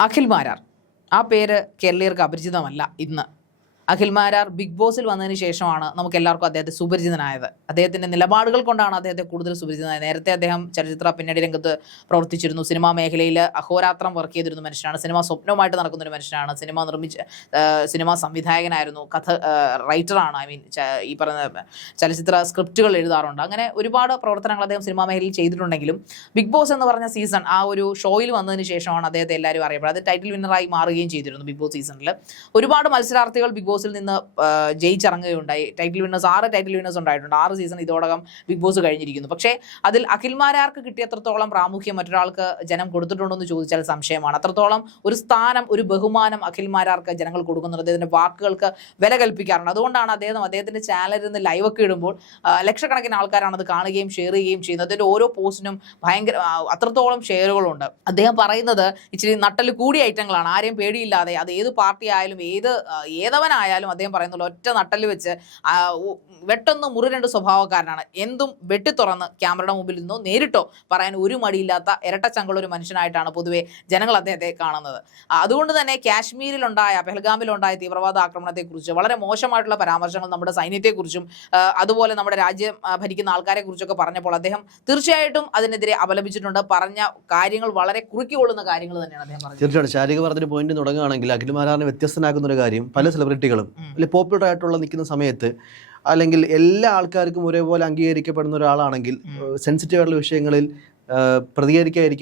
അഖിൽ മാരാർ. ആ പേര് കേരളീയർക്ക് അപരിചിതമല്ല ഇന്ന്. അഖിൽ മാരാർ ബിഗ് ബോസിൽ വന്നതിന് ശേഷമാണ് നമുക്ക് എല്ലാവർക്കും അദ്ദേഹത്തെ സുപരിചിതനായത്. അദ്ദേഹത്തിന്റെ നിലപാടുകൾ കൊണ്ടാണ് അദ്ദേഹത്തെ കൂടുതൽ സുപരിചിതനായത്. നേരത്തെ അദ്ദേഹം ചലച്ചിത്ര പിന്നണി രംഗത്ത് പ്രവർത്തിച്ചിരുന്നു. സിനിമാ മേഖലയിൽ അഹോരാത്രം വർക്ക് ചെയ്തിരുന്ന മനുഷ്യനാണ്. സിനിമ സ്വപ്നവുമായിട്ട് നടക്കുന്ന ഒരു മനുഷ്യനാണ്. സിനിമ നിർമ്മിച്ച സിനിമാ സംവിധായകനായിരുന്നു കഥ റൈറ്ററാണ് ഐ മീൻ ഈ പറയുന്ന ചലച്ചിത്ര സ്ക്രിപ്റ്റുകൾ എഴുതാറുണ്ട്. അങ്ങനെ ഒരുപാട് പ്രവർത്തനങ്ങൾ അദ്ദേഹം സിനിമാ മേഖലയിൽ ചെയ്തിട്ടുണ്ടെങ്കിലും ബിഗ് ബോസ് എന്ന് പറഞ്ഞ സീസൺ ആ ഒരു ഷോയിൽ വന്നതിന് ശേഷമാണ് അദ്ദേഹത്തെ എല്ലാവരും അറിയപ്പെടുന്നത്. അത് ടൈറ്റിൽ വിന്നറായി മാറുകയും ചെയ്തിരുന്നു ബിഗ് ബോസ് സീസണിൽ ഒരുപാട് മത്സരാർത്ഥികൾ ബിഗ് ബോസിൽ നിന്ന് ജയിച്ചിറങ്ങുകയുണ്ടായി. ടൈറ്റിൽ വിന്നേഴ്സ് ആറ് ടൈറ്റിൽ വിന്നേഴ്സ് ഉണ്ടായിട്ടുണ്ട്. ആറ് സീസൺ ഇതോടകം ബിഗ് ബോസ് കഴിഞ്ഞിരിക്കുന്നു. പക്ഷേ അതിൽ അഖിൽമാരാർക്ക് കിട്ടിയത്രത്തോളം പ്രാമുഖ്യം മറ്റൊരാൾക്ക് ജനം കൊടുത്തിട്ടുണ്ടോ എന്ന് ചോദിച്ചാൽ സംശയമാണ്. അത്രത്തോളം ഒരു സ്ഥാനം ഒരു ബഹുമാനം അഖിൽമാരാർക്ക് ജനങ്ങൾ കൊടുക്കുന്നുണ്ട്. അദ്ദേഹത്തിന്റെ വാക്കുകൾക്ക് വില കൽപ്പിക്കാറുണ്ട്. അതുകൊണ്ടാണ് അദ്ദേഹം അദ്ദേഹത്തിന്റെ ചാനലിൽ നിന്ന് ലൈവൊക്കെ ഇടുമ്പോൾ ലക്ഷക്കണക്കിന് ആൾക്കാരാണ് അത് കാണുകയും ഷെയർ ചെയ്യുകയും ചെയ്യുന്നത്. അതിന്റെ ഓരോ പോസ്റ്റിനും ഭയങ്കര അത്രത്തോളം ഷെയറുകളുണ്ട് അദ്ദേഹം പറയുന്നത് ഇച്ചിരി നട്ടൽ കൂടിയ ഐറ്റങ്ങളാണ്. ആരെയും പേടിയില്ലാതെ അത് ഏത് പാർട്ടി ആയാലും ഏത് ആ, ഏതവനായാലും അദ്ദേഹം പറയുന്നുള്ള ഒറ്റ നട്ടൽ വെച്ച് വെട്ടൊന്ന് മുറിരണ്ട് സ്വഭാവക്കാരനാണ്. എന്തും വെട്ടി തുറന്ന് ക്യാമറയുടെ മുമ്പിൽ നിന്നോ നേരിട്ടോ പറയാൻ ഒരു മടിയില്ലാത്ത ഇരട്ടച്ചങ്കുള്ള ഒരു മനുഷ്യനായിട്ടാണ് പൊതുവെ ജനങ്ങൾ അദ്ദേഹത്തെ കാണുന്നത്. അതുകൊണ്ട് തന്നെ കാശ്മീരിലുണ്ടായ പെഹൽഗാമിലുണ്ടായ തീവ്രവാദ ആക്രമണത്തെക്കുറിച്ച് വളരെ മോശമായിട്ടുള്ള പരാമർശങ്ങൾ നമ്മുടെ സൈന്യത്തെക്കുറിച്ചും അതുപോലെ നമ്മുടെ രാജ്യം ഭരിക്കുന്ന ആൾക്കാരെക്കുറിച്ചൊക്കെ പറഞ്ഞപ്പോൾ അദ്ദേഹം തീർച്ചയായിട്ടും അതിനെതിരെ അപലപിച്ചിട്ടുണ്ട്. പറഞ്ഞ കാര്യങ്ങൾ വളരെ കുറുക്കിക്കൊള്ളുന്ന കാര്യങ്ങൾ തന്നെയാണ് അദ്ദേഹം പറഞ്ഞത്. തീർച്ചയായിട്ടും. ശാരീരിക പറഞ്ഞൊരു പോയിന്റ് തുടങ്ങുകയാണെങ്കിൽ അഖിൽ മാരാറിനെ വ്യത്യസ്തനാക്കുന്ന ഒരു കാര്യം പല സെലിബ്രിറ്റികളും ഉം. അല്ലെങ്കിൽ പോപ്പുലർ ആയിട്ടുള്ള നിൽക്കുന്ന സമയത്ത് അല്ലെങ്കിൽ എല്ലാ ആൾക്കാർക്കും ഒരേപോലെ അംഗീകരിക്കപ്പെടുന്ന ഒരാളാണെങ്കിൽ. സെൻസിറ്റീവ് ആയിട്ടുള്ള വിഷയങ്ങളിൽ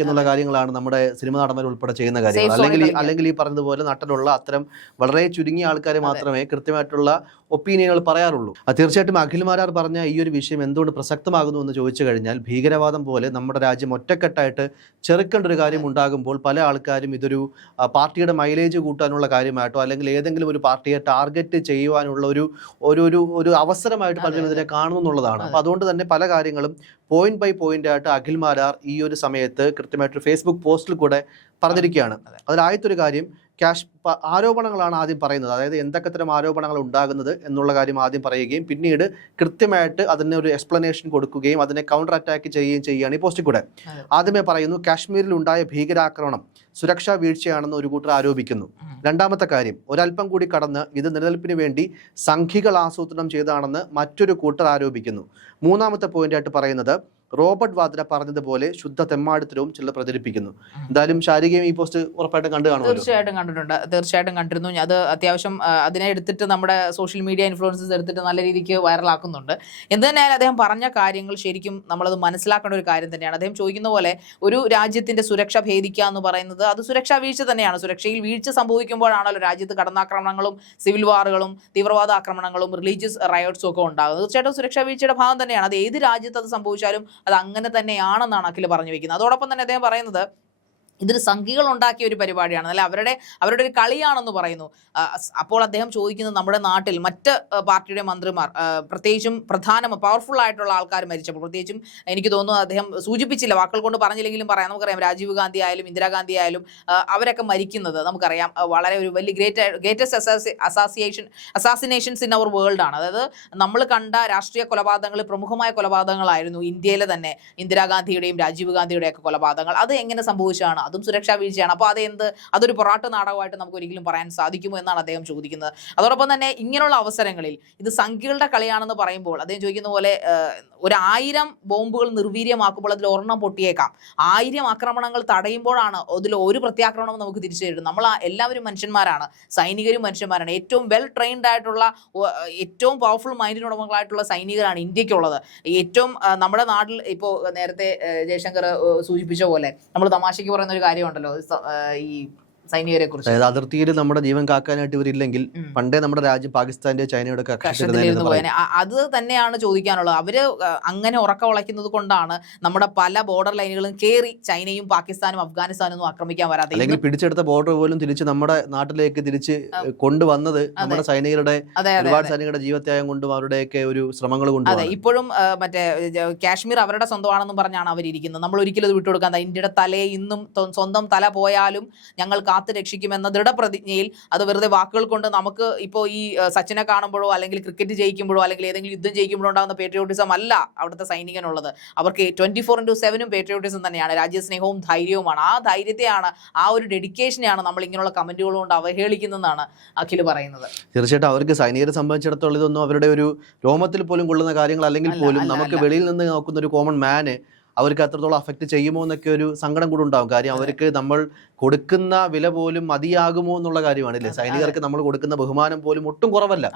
എന്നുള്ള കാര്യങ്ങളാണ് നമ്മുടെ സിനിമ നടന്മാർ ഉൾപ്പെടെ ചെയ്യുന്ന കാര്യങ്ങൾ. അല്ലെങ്കിൽ അല്ലെങ്കിൽ ഈ പറഞ്ഞതുപോലെ നാട്ടിലുള്ള അത്തരം വളരെ ചുരുങ്ങിയ ആൾക്കാർ മാത്രമേ കൃത്യമായിട്ടുള്ള ഒപ്പീനിയനുകൾ പറയാറുള്ളൂ. തീർച്ചയായിട്ടും അഖിൽമാരാർ പറഞ്ഞ ഈ ഒരു വിഷയം എന്തുകൊണ്ട് പ്രസക്തമാകുന്നു എന്ന് ചോദിച്ചു കഴിഞ്ഞാൽ ഭീകരവാദം പോലെ നമ്മുടെ രാജ്യം ഒറ്റക്കെട്ടായിട്ട് ചെറുക്കേണ്ട ഒരു കാര്യം ഉണ്ടാകുമ്പോൾ പല ആൾക്കാരും ഇതൊരു പാർട്ടിയുടെ മൈലേജ് കൂട്ടാനുള്ള കാര്യമായിട്ടോ അല്ലെങ്കിൽ ഏതെങ്കിലും ഒരു പാർട്ടിയെ ടാർഗറ്റ് ചെയ്യുവാനുള്ള ഒരു ഒരു ഒരു അവസരമായിട്ട് പലരും ഇതിനെ കാണുന്നു എന്നുള്ളതാണ്. അപ്പോൾ അപ്പൊ അതുകൊണ്ട് തന്നെ പല കാര്യങ്ങളും പോയിന്റ് ബൈ പോയിന്റ് ആയിട്ട് അഖിൽ മാരാർ ഈ ഒരു സമയത്ത് കൃത്യമായിട്ട് ഫേസ്ബുക്ക് പോസ്റ്റിൽ കൂടെ പറഞ്ഞിരിക്കുകയാണ്. അതെ. അതിലായത്തൊരു കാര്യം ക്യാഷ് ആരോപണങ്ങളാണ് ആദ്യം പറയുന്നത്. അതായത് എന്തൊക്കെ തരം ആരോപണങ്ങൾ ഉണ്ടാകുന്നത് എന്നുള്ള കാര്യം ആദ്യം പറയുകയും പിന്നീട് കൃത്യമായിട്ട് അതിന് ഒരു എക്സ്പ്ലനേഷൻ കൊടുക്കുകയും അതിനെ കൗണ്ടർ അറ്റാക്ക് ചെയ്യുകയും ചെയ്യുകയാണ് ഈ പോസ്റ്റിൽ കൂടെ. ആദ്യമേ പറയുന്നു കാശ്മീരിൽ ഉണ്ടായ ഭീകരാക്രമണം സുരക്ഷാ വീഴ്ചയാണെന്ന് ഒരു കൂട്ടർ ആരോപിക്കുന്നു. രണ്ടാമത്തെ കാര്യം ഒരല്പം കൂടി കടന്ന് ഇത് നിലനിൽപ്പിന് വേണ്ടി സംഘികൾ ആസൂത്രണം ചെയ്തതാണെന്ന് മറ്റൊരു കൂട്ടർ ആരോപിക്കുന്നു. മൂന്നാമത്തെ പോയിന്റായിട്ട് പറയുന്നത് റോബർട്ട് വാദ്ര പറഞ്ഞതുപോലെ ശുദ്ധ തെമ്മാടിത്തരവും ചിലർ പ്രചരിപ്പിക്കുന്നു. എന്തായാലും ശാരികയും ഈ പോസ്റ്റ് ഉറപ്പായിട്ടും കണ്ടു കാണും തീർച്ചയായിട്ടും കണ്ടിട്ടുണ്ട്. തീർച്ചയായിട്ടും കണ്ടിരുന്നു. അത് അത്യാവശ്യം അതിനെ എടുത്തിട്ട് നമ്മുടെ സോഷ്യൽ മീഡിയ ഇൻഫ്ലുവൻസസ് എടുത്തിട്ട് നല്ല രീതിക്ക് വൈറലാക്കുന്നുണ്ട്. എന്ത് തന്നെയായാലും അദ്ദേഹം പറഞ്ഞ കാര്യങ്ങൾ ശരിക്കും നമ്മളത് മനസ്സിലാക്കേണ്ട ഒരു കാര്യം തന്നെയാണ്. അദ്ദേഹം ചോദിക്കുന്ന പോലെ ഒരു രാജ്യത്തിന്റെ സുരക്ഷ ഭേദിക്കുക എന്ന് പറയുന്നത് അത് സുരക്ഷാ വീഴ്ച തന്നെയാണ്. സുരക്ഷയിൽ വീഴ്ച സംഭവിക്കുമ്പോഴാണല്ലോ രാജ്യത്ത് കടന്നാക്രമണങ്ങളും സിവിൽ വാറുകളും തീവ്രവാദ ആക്രമണങ്ങളും റിലീജിയസ് റയോട്ട്സും ഒക്കെ ഉണ്ടാകുന്നത്. തീർച്ചയായിട്ടും സുരക്ഷാ വീഴ്ചയുടെ ഭാഗം തന്നെയാണ്. അത് ഏത് രാജ്യത്ത് അത് സംഭവിച്ചാലും അത് അങ്ങനെ തന്നെയാണെന്നാണ് അഖിൽ പറഞ്ഞു വെക്കുന്നത് അതോടൊപ്പം തന്നെ അദ്ദേഹം പറയുന്നത് ഇതൊരു സംഖ്യകൾ ഉണ്ടാക്കിയ ഒരു പരിപാടിയാണ്. അല്ല അവരുടെ അവരുടെ ഒരു കളിയാണെന്ന് പറയുന്നു. അപ്പോൾ അദ്ദേഹം ചോദിക്കുന്നത് നമ്മുടെ നാട്ടിൽ മറ്റ് പാർട്ടിയുടെ മന്ത്രിമാർ പ്രത്യേകിച്ചും പ്രധാന പവർഫുൾ ആയിട്ടുള്ള ആൾക്കാർ മരിച്ചപ്പോൾ പ്രത്യേകിച്ചും എനിക്ക് തോന്നുന്നു അദ്ദേഹം സൂചിപ്പിച്ചില്ല വാക്കുകൾ കൊണ്ട് പറഞ്ഞില്ലെങ്കിലും പറയാം. നമുക്കറിയാം രാജീവ് ഗാന്ധി ആയാലും ഇന്ദിരാഗാന്ധി ആയാലും അവരൊക്കെ മരിക്കുന്നത് നമുക്കറിയാം വളരെ ഒരു വലിയ great greatest അസാസി association assassinations in our world ആണ്. അതായത് നമ്മൾ കണ്ട രാഷ്ട്രീയ കൊലപാതകങ്ങൾ പ്രമുഖമായ കൊലപാതകങ്ങളായിരുന്നു ഇന്ത്യയിലെ തന്നെ ഇന്ദിരാഗാന്ധിയുടെയും രാജീവ് ഗാന്ധിയുടെയൊക്കെ കൊലപാതകങ്ങൾ. അത് എങ്ങനെ സംഭവിച്ചതാണ്? അതും സുരക്ഷാ വീഴ്ചയാണ്. അപ്പോൾ അതെന്ത്? അതൊരു പൊറാട്ട് നാടകമായിട്ട് നമുക്ക് ഒരിക്കലും പറയാൻ സാധിക്കുമോ എന്നാണ് അദ്ദേഹം ചോദിക്കുന്നത്. അതോടൊപ്പം തന്നെ ഇങ്ങനെയുള്ള അവസരങ്ങളിൽ ഇത് സംഖ്യകളുടെ കളിയാണെന്ന് പറയുമ്പോൾ അദ്ദേഹം ചോദിക്കുന്ന പോലെ ഒരു ആയിരം ബോംബുകൾ നിർവീര്യമാക്കുമ്പോൾ അതിൽ ഒരെണ്ണം പൊട്ടിയേക്കാം. ആയിരം ആക്രമണങ്ങൾ തടയുമ്പോഴാണ് അതിൽ ഒരു പ്രത്യാക്രമണം നമുക്ക് തിരിച്ചു തരും നമ്മൾ എല്ലാവരും മനുഷ്യന്മാരാണ്. സൈനികരും മനുഷ്യന്മാരാണ്. ഏറ്റവും വെൽ ട്രെയിൻഡ് ആയിട്ടുള്ള ഏറ്റവും പവർഫുൾ മൈൻഡിന് ഉടമകളായിട്ടുള്ള സൈനികരാണ് ഇന്ത്യക്കുള്ളത്. ഏറ്റവും നമ്മുടെ നാട്ടിൽ ഇപ്പോൾ നേരത്തെ ജയശങ്കർ സൂചിപ്പിച്ച പോലെ നമ്മൾ തമാശയ്ക്ക് പറയുന്ന ഒരു കാര്യമുണ്ടല്ലോ ഈ സൈനികരെ കുറിച്ച് അതായത് അതിർത്തിയിൽ നമ്മുടെ ജീവൻ കാക്കാനായിട്ട് ഇവരില്ലെങ്കിൽ. പണ്ടേ നമ്മുടെ രാജ്യം പാകിസ്ഥാന്റെ ചൈനയുടെ അത് തന്നെയാണ് ചോദിക്കാനുള്ളത്. അവർ അങ്ങനെ ഉറക്ക ഉളയ്ക്കുന്നത് കൊണ്ടാണ് നമ്മുടെ പല ബോർഡർ ലൈനുകളും കയറി ചൈനയും പാകിസ്ഥാനും അഫ്ഗാനിസ്ഥാനും ഒന്നും ആക്രമിക്കാൻ വരാതെ അല്ലെങ്കിൽ പിടിച്ചെടുത്ത ബോർഡർ പോലും തിരിച്ച് നമ്മുടെ നാട്ടിലേക്ക് തിരിച്ച് കൊണ്ടുവന്നത് നമ്മുടെ സൈനികരുടെ ഒരുപാട് സൈനികരുടെ ജീവത്യാഗം കൊണ്ടും അവരുടെയൊക്കെ ഒരു ശ്രമങ്ങൾ അതെ. ഇപ്പോഴും മറ്റേ കാശ്മീർ അവരുടെ സ്വന്തമാണെന്നും പറഞ്ഞാണ് അവരിയ്ക്കുന്നത്. നമ്മൾ ഒരിക്കലും അത് വിട്ടുകൊടുക്കാൻ ഇന്ത്യയുടെ തലയെ ഇന്നും സ്വന്തം തല പോയാലും ഞങ്ങൾക്ക് കാത്തു രക്ഷിക്കുമെന്ന ദൃഢപ്രതിജ്ഞയിൽ അത് വെറുതെ വാക്കുകൾ കൊണ്ട് നമുക്ക് ഇപ്പോൾ ഈ സച്ചിനെ കാണുമ്പോഴോ അല്ലെങ്കിൽ ക്രിക്കറ്റ് ജയിക്കുമ്പോഴോ അല്ലെങ്കിൽ ഏതെങ്കിലും യുദ്ധം ജയിക്കുമ്പോഴോ ഉണ്ടാകുന്ന പേട്രിയോട്ടിസം അല്ല അവിടുത്തെ സൈനികനുള്ളത്. അവർക്ക് ട്വന്റി ഫോർ ഇന്റു സെവനും പേട്രിയോട്ടിസം തന്നെയാണ്. രാജ്യസ്നേഹവും ധൈര്യവുമാണ്. ആ ധൈര്യത്തെയാണ് ആ ഒരു ഡെഡിക്കേഷനെയാണ് നമ്മൾ ഇങ്ങനെയുള്ള കമന്റുകൾ കൊണ്ട് അവഹേളിക്കുന്നതെന്നാണ് അഖിൽ പറയുന്നത്. തീർച്ചയായിട്ടും അവർക്ക് സൈനികരെ സംബന്ധിച്ചിടത്തോളം ഇതൊന്നും അവരുടെ ഒരു രോമത്തിൽ പോലും കൊള്ളുന്ന കാര്യങ്ങൾ അല്ലെങ്കിൽ പോലും നമുക്ക് വെളിയിൽ നിന്ന് നോക്കുന്ന ഒരു കോമൺ മാന് അവർക്ക് അത്രത്തോളം അഫക്റ്റ് ചെയ്യുമോ എന്നൊക്കെ ഒരു സങ്കടം കൂടെ ഉണ്ടാവും. കാര്യം അവർക്ക് നമ്മൾ കൊടുക്കുന്ന വില പോലും മതിയാകുമോ എന്നുള്ള കാര്യമാണ് അല്ലേ സൈനികർക്ക് നമ്മൾ കൊടുക്കുന്ന ബഹുമാനം പോലും ഒട്ടും കുറവല്ല.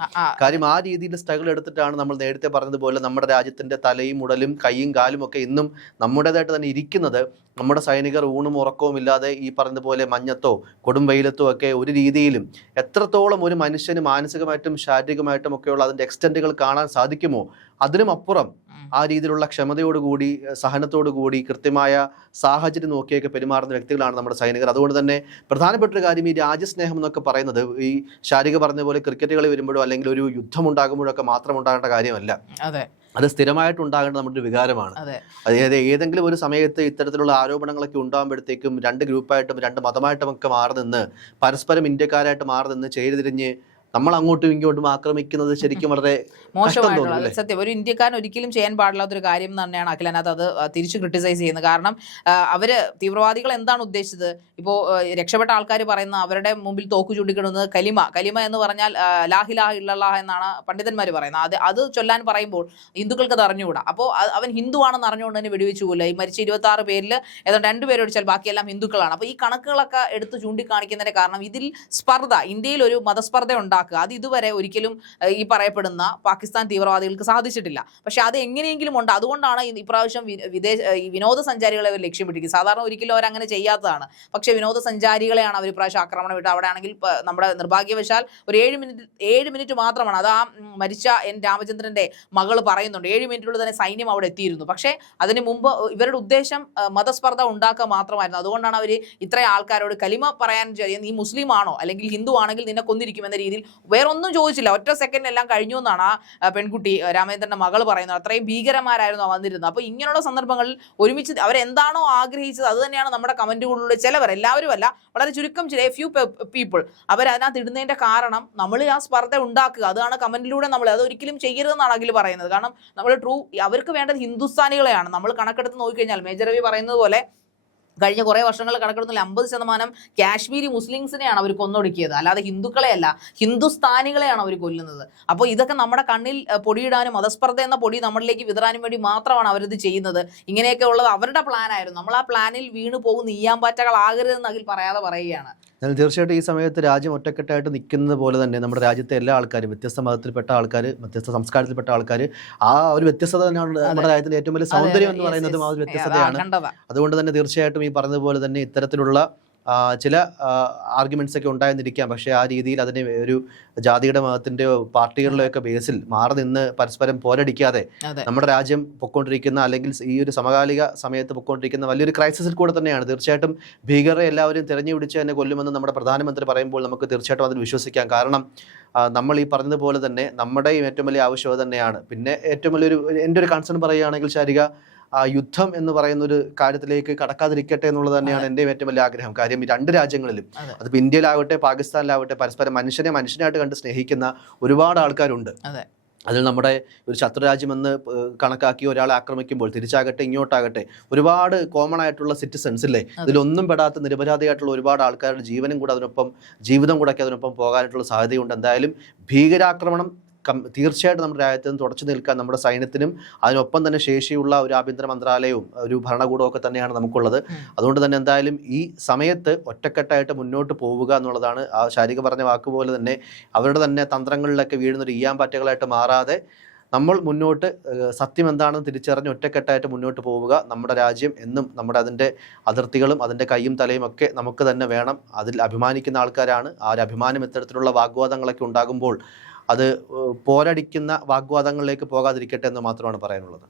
കാര്യം ആ രീതിയിൽ സ്ട്രഗിൾ എടുത്തിട്ടാണ് നമ്മൾ നേരത്തെ പറഞ്ഞതുപോലെ നമ്മുടെ രാജ്യത്തിന്റെ തലയും ഉടലും കൈയും കാലും ഒക്കെ ഇന്നും നമ്മുടേതായിട്ട് തന്നെ ഇരിക്കുന്നത്. നമ്മുടെ സൈനികർ ഊണും ഉറക്കവും ഇല്ലാതെ ഈ പറഞ്ഞതുപോലെ മഞ്ഞത്തോ കൊടും വെയിലത്തോ ഒക്കെ ഒരു രീതിയിലും എത്രത്തോളം ഒരു മനുഷ്യന് മാനസികമായിട്ടും ശാരീരികമായിട്ടും ഒക്കെയുള്ള അതിന്റെ എക്സ്റ്റന്റുകൾ കാണാൻ സാധിക്കുമോ? അതിനും അപ്പുറം. ആ രീതിയിലുള്ള ക്ഷമതയോടുകൂടി സഹനത്തോടു കൂടി കൃത്യമായ സാഹചര്യം നോക്കിയൊക്കെ പെരുമാറുന്ന വ്യക്തികളാണ് നമ്മുടെ സൈനികർ. അതുകൊണ്ട് തന്നെ പ്രധാനപ്പെട്ട ഒരു കാര്യം ഈ രാജ്യസ്നേഹം എന്നൊക്കെ പറയുന്നത് ഈ ശാരിക പറഞ്ഞ പോലെ ക്രിക്കറ്റ് കളി വരുമ്പോഴോ അല്ലെങ്കിൽ ഒരു യുദ്ധം ഉണ്ടാകുമ്പോഴൊക്കെ മാത്രം ഉണ്ടാകേണ്ട കാര്യമല്ല. അതെ. അത് സ്ഥിരമായിട്ട് ഉണ്ടാകേണ്ട നമ്മുടെ ഒരു വികാരമാണ്. അതെ. അതായത് ഏതെങ്കിലും ഒരു സമയത്ത് ഇത്തരത്തിലുള്ള ആരോപണങ്ങളൊക്കെ ഉണ്ടാകുമ്പോഴത്തേക്കും രണ്ട് ഗ്രൂപ്പായിട്ടും രണ്ട് മതമായിട്ടും ഒക്കെ മാറി നിന്ന് പരസ്പരം ഇന്ത്യക്കാരായിട്ട് മാറി നിന്ന് ചേരിതിരിഞ്ഞ് നമ്മൾ അങ്ങോട്ടും ഇങ്ങോട്ടും ആക്രമിക്കുന്നത് ശരിക്കും വളരെ മോശമായിട്ടുള്ള? സത്യം ഒരു ഇന്ത്യക്കാരൻ ഒരിക്കലും ചെയ്യാൻ പാടില്ലാത്ത ഒരു കാര്യം തന്നെയാണ് അഖിലനാഥ് അത് തിരിച്ചു ക്രിട്ടിസൈസ് ചെയ്യുന്നത്. കാരണം അവർ തീവ്രവാദികൾ എന്താണ് ഉദ്ദേശിച്ചത്? ഇപ്പോൾ രക്ഷപ്പെട്ട ആൾക്കാർ പറയുന്ന അവരുടെ മുമ്പിൽ തോക്ക് ചൂണ്ടിക്കിടുന്നത് കലിമ. കലിമ എന്ന് പറഞ്ഞാൽ ലാഹി ലാഹിലാഹ ഇള്ളാഹ എന്നാണ് പണ്ഡിതന്മാർ പറയുന്നത്. അത് അത് ചൊല്ലാൻ പറയുമ്പോൾ ഹിന്ദുക്കൾക്ക് അത് അറിഞ്ഞുകൂടാ. അപ്പോൾ അവൻ ഹിന്ദു ആണെന്ന് അറിഞ്ഞുകൊണ്ട് തന്നെ വെടിവെച്ചു കൊല്ലുക. ഈ മരിച്ച ഇരുപത്തി ആറ് പേരിൽ ഏതാണ്ട് രണ്ടുപേരും ഒഴിച്ചാൽ ബാക്കിയെല്ലാം ഹിന്ദുക്കളാണ്. അപ്പോൾ ഈ കണക്കുകളൊക്കെ എടുത്ത് ചൂണ്ടിക്കാണിക്കുന്നതിന്റെ കാരണം ഇതിൽ സ്പർദ്ധ ഇന്ത്യയിൽ ഒരു മതസ്പർദ്ധ ഉണ്ടാക്കുക. അത് ഇതുവരെ ഒരിക്കലും ഈ പറയപ്പെടുന്ന പാകിസ്ഥാൻ തീവ്രവാദികൾക്ക് സാധിച്ചിട്ടില്ല. പക്ഷെ അത് എങ്ങനെയെങ്കിലും ഉണ്ട്. അതുകൊണ്ടാണ് ഈ ഇപ്രാവശ്യം വിദേശ ഈ വിനോദസഞ്ചാരികളെ അവർ ലക്ഷ്യമിട്ടിരിക്കുന്നത്. സാധാരണ ഒരിക്കലും അവർ അങ്ങനെ ചെയ്യാത്തതാണ്. പക്ഷേ വിനോദസഞ്ചാരികളെയാണ് അവർ ഇപ്രാവശ്യം ആക്രമണം വിട്ട് അവിടെ ആണെങ്കിൽ നമ്മുടെ നിർഭാഗ്യവശാൽ ഒരു ഏഴ് മിനിറ്റ് ഏഴ് മിനിറ്റ് മാത്രമാണ്. അത് ആ മരിച്ച എൻ രാമചന്ദ്രന്റെ മകൾ പറയുന്നുണ്ട്. ഏഴ് മിനിറ്റിനുള്ളിൽ തന്നെ സൈന്യം അവിടെ എത്തിയിരുന്നു. പക്ഷേ അതിന് മുമ്പ് ഇവരുടെ ഉദ്ദേശം മതസ്പർദ്ധ ഉണ്ടാക്കുക മാത്രമായിരുന്നു. അതുകൊണ്ടാണ് അവർ ഇത്രയും ആൾക്കാരോട് കലിമ പറയാൻ നീ മുസ്ലിം ആണോ അല്ലെങ്കിൽ ഹിന്ദു ആണെങ്കിൽ നിന്നെ കൊന്നിരിക്കും എന്ന രീതിയിൽ വേറെ ഒന്നും ചോദിച്ചില്ല. ഒറ്റ സെക്കൻഡ് എല്ലാം കഴിഞ്ഞു എന്നാണ് ആ പെൺകുട്ടി രാമചന്ദ്രന്റെ മകൾ പറയുന്നത്. അത്രയും ഭീകരമാരായിരുന്നു വന്നിരുന്നത്. അപ്പോൾ ഇങ്ങനെയുള്ള സന്ദർഭങ്ങളിൽ ഒരുമിച്ച് അവരെന്താണോ ആഗ്രഹിച്ചത് അത് തന്നെയാണ് നമ്മുടെ കമന്റുകളിലൂടെ ചിലവർ എല്ലാവരും അല്ല വളരെ ചുരുക്കം ചില ഫ്യൂ പീപ്പിൾ അവരതിനകത്ത് ഇടുന്നതിന്റെ കാരണം നമ്മൾ ആ സ്പർദ്ധ ഉണ്ടാക്കുക. അതാണ് കമന്റിലൂടെ നമ്മൾ അത് ഒരിക്കലും ചെയ്യരുതെന്നാണ് അഖിൽ പറയുന്നത്. കാരണം നമ്മൾ ട്രൂ അവർക്ക് വേണ്ടത് ഹിന്ദുസ്ഥാനികളെയാണ്. നമ്മൾ കണക്കെടുത്ത് നോക്കിക്കഴിഞ്ഞാൽ മേജർ രവി പറയുന്നത് പോലെ കഴിഞ്ഞ കുറേ വർഷങ്ങൾ കണക്കെടുത്തുള്ള അമ്പത് ശതമാനം കാശ്മീരി മുസ്ലിംസിനെയാണ് അവർ കൊന്നൊടുക്കിയത്. അല്ലാതെ ഹിന്ദുക്കളെയല്ല ഹിന്ദുസ്ഥാനികളെയാണ് അവർ കൊല്ലുന്നത്. അപ്പോൾ ഇതൊക്കെ നമ്മുടെ കണ്ണിൽ പൊടിയിടാനും മതസ്പർദ്ധ എന്ന പൊടി നമ്മളിലേക്ക് വിതറാനും വേണ്ടി മാത്രമാണ് അവരിത് ചെയ്യുന്നത്. ഇങ്ങനെയൊക്കെ ഉള്ളത് അവരുടെ പ്ലാനായിരുന്നു നമ്മൾ ആ പ്ലാനിൽ വീണു പോകുന്ന ഈയാമ്പാറ്റകളാകരുതെന്ന് അതിൽ പറയാതെ പറയുകയാണ്. എന്നാൽ തീർച്ചയായിട്ടും ഈ സമയത്ത് രാജ്യം ഒറ്റക്കെട്ടായിട്ട് നിൽക്കുന്നത് പോലെ തന്നെ നമ്മുടെ രാജ്യത്തെ എല്ലാ ആൾക്കാരും വ്യത്യസ്ത മതത്തിൽപ്പെട്ട ആൾക്കാർ വ്യത്യസ്ത സംസ്കാരത്തിൽപ്പെട്ട ആൾക്കാർ ആ ഒരു വ്യത്യസ്തത തന്നെയാണ് നമ്മുടെ രാജ്യത്തിന്റെ ഏറ്റവും വലിയ സൗന്ദര്യം എന്ന് പറയുന്നതും ആ ഒരു വ്യത്യസ്തതയാണ്. അതുകൊണ്ട് തന്നെ തീർച്ചയായിട്ടും ഈ പറഞ്ഞതുപോലെ തന്നെ ഇത്തരത്തിലുള്ള ചില ആർഗ്യുമെന്റ്സ് ഒക്കെ ഉണ്ടായെന്നിരിക്കാം പക്ഷേ ആ രീതിയിൽ അതിനെ ഒരു ജാതിയുടെ മതത്തിന്റെയോ പാർട്ടികളുടെയൊക്കെ ബേസിൽ മാറി നിന്ന് പരസ്പരം പോരടിക്കാതെ നമ്മുടെ രാജ്യം പൊക്കോണ്ടിരിക്കുന്ന അല്ലെങ്കിൽ ഈ ഒരു സമകാലിക സമയത്ത് പൊക്കോണ്ടിരിക്കുന്ന വലിയൊരു ക്രൈസിസിൽ കൂടെ തന്നെയാണ്. തീർച്ചയായിട്ടും ഭീകരരെ എല്ലാവരും തിരഞ്ഞു പിടിച്ച് തന്നെ കൊല്ലുമെന്ന് നമ്മുടെ പ്രധാനമന്ത്രി പറയുമ്പോൾ നമുക്ക് തീർച്ചയായിട്ടും അതിൽ വിശ്വസിക്കാം. കാരണം നമ്മൾ ഈ പറഞ്ഞതുപോലെ തന്നെ നമ്മുടെയും ഏറ്റവും വലിയ ആവശ്യം തന്നെയാണ്. പിന്നെ ഏറ്റവും വലിയൊരു എന്റെ ഒരു കൺസേൺ പറയുകയാണെങ്കിൽ ശാരിക ആ യുദ്ധം എന്ന് പറയുന്ന ഒരു കാര്യത്തിലേക്ക് കടക്കാതിരിക്കട്ടെ എന്നുള്ളത് തന്നെയാണ് എന്റെ ഏറ്റവും വലിയ ആഗ്രഹം. കാര്യം ഈ രണ്ട് രാജ്യങ്ങളിലും അതെ. അതിപ്പോൾ ഇന്ത്യയിലാവട്ടെ പാകിസ്ഥാനിലാവട്ടെ പരസ്പരം മനുഷ്യനെ മനുഷ്യനായിട്ട് കണ്ട് സ്നേഹിക്കുന്ന ഒരുപാട് ആൾക്കാരുണ്ട്. അതെ. അതിൽ നമ്മുടെ ഒരു ശത്രുരാജ്യമെന്ന് എന്ന് കണക്കാക്കി ഒരാളെ ആക്രമിക്കുമ്പോൾ തിരിച്ചാകട്ടെ ഇങ്ങോട്ടാകട്ടെ ഒരുപാട് കോമൺ ആയിട്ടുള്ള സിറ്റിസൺസ് ഇല്ലേ? ഇതിലൊന്നും പെടാത്ത നിരപരാധിയായിട്ടുള്ള ഒരുപാട് ആൾക്കാരുടെ ജീവനും കൂടെ അതിനൊപ്പം ജീവിതം കൂടെ ഒക്കെ അതിനൊപ്പം പോകാനായിട്ടുള്ള സാധ്യതയുണ്ട്. എന്തായാലും ഭീകരാക്രമണം തീർച്ചയായിട്ടും നമ്മുടെ രാജ്യത്ത് നിന്ന് തുടച്ചു നിൽക്കാൻ നമ്മുടെ സൈന്യത്തിനും അതിനൊപ്പം തന്നെ ശേഷിയുള്ള ഒരു ആഭ്യന്തര മന്ത്രാലയവും ഒരു ഭരണകൂടവും ഒക്കെ തന്നെയാണ് നമുക്കുള്ളത്. അതുകൊണ്ട് തന്നെ എന്തായാലും ഈ സമയത്ത് ഒറ്റക്കെട്ടായിട്ട് മുന്നോട്ട് പോവുക എന്നുള്ളതാണ് ആ ശാരിക പറഞ്ഞ വാക്കുപോലെ തന്നെ അവരുടെ തന്നെ തന്ത്രങ്ങളിലൊക്കെ വീഴുന്നൊരു ഇയാൻ പറ്റകളായിട്ട് മാറാതെ നമ്മൾ മുന്നോട്ട് സത്യം എന്താണെന്ന് തിരിച്ചറിഞ്ഞ് ഒറ്റക്കെട്ടായിട്ട് മുന്നോട്ട് പോവുക നമ്മുടെ രാജ്യം എന്നും നമ്മുടെ അതിന്റെ അതിർത്തികളും അതിന്റെ കൈയും തലയും ഒക്കെ നമുക്ക് തന്നെ വേണം. അതിൽ അഭിമാനിക്കുന്ന ആൾക്കാരാണ്. ആ ഒരു അഭിമാനം ഇത്തരത്തിലുള്ള വാഗ്വാദങ്ങളൊക്കെ ഉണ്ടാകുമ്പോൾ അത് പോരടിക്കുന്ന വാഗ്വാദങ്ങളിലേക്ക് പോകാതിരിക്കട്ടെ എന്ന് മാത്രമാണ് പറയാനുള്ളത്.